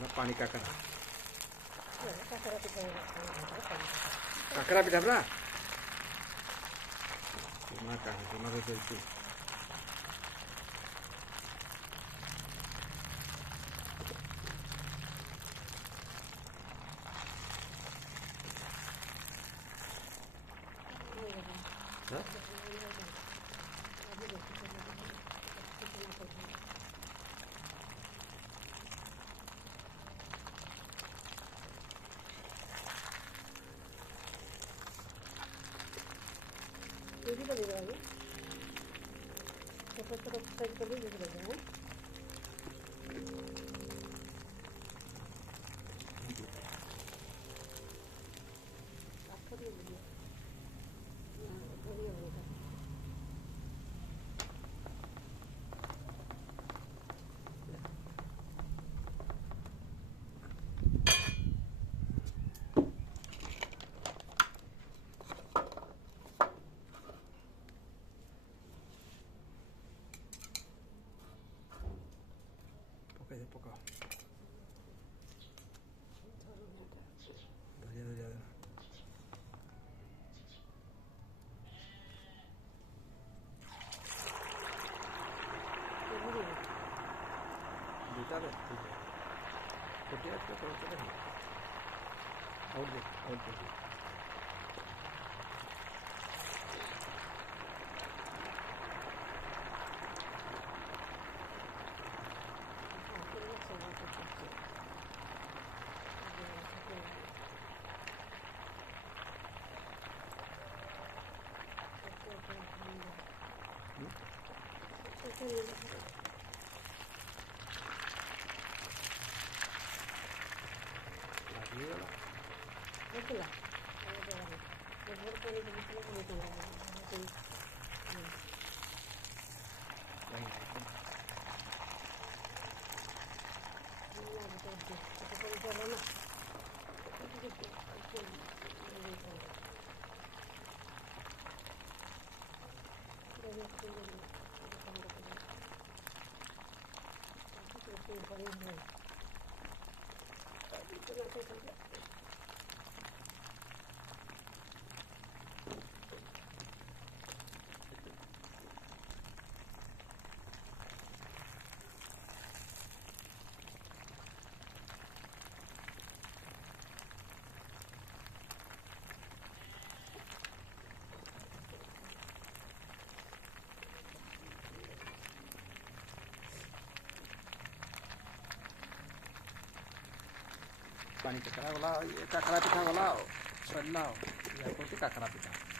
ना पानी काकरा काकरा पिठा काकरा पिठा परा ना कहा तुम्हारे चलती ये भी बनेगा ये छोटा छोटा साइज का भी बनेगा है आपका भी बनेगा बढ़िया बनेगा कैसे पका धनिया धनिया बेटा ठीक है छोटी आपको थोड़ा सा नहीं और दे Itulah. Lebar kali begitu begitu. पानी काकरा वाला काकरा पिठा वाला सल्ला या कोटी काकरा पिठा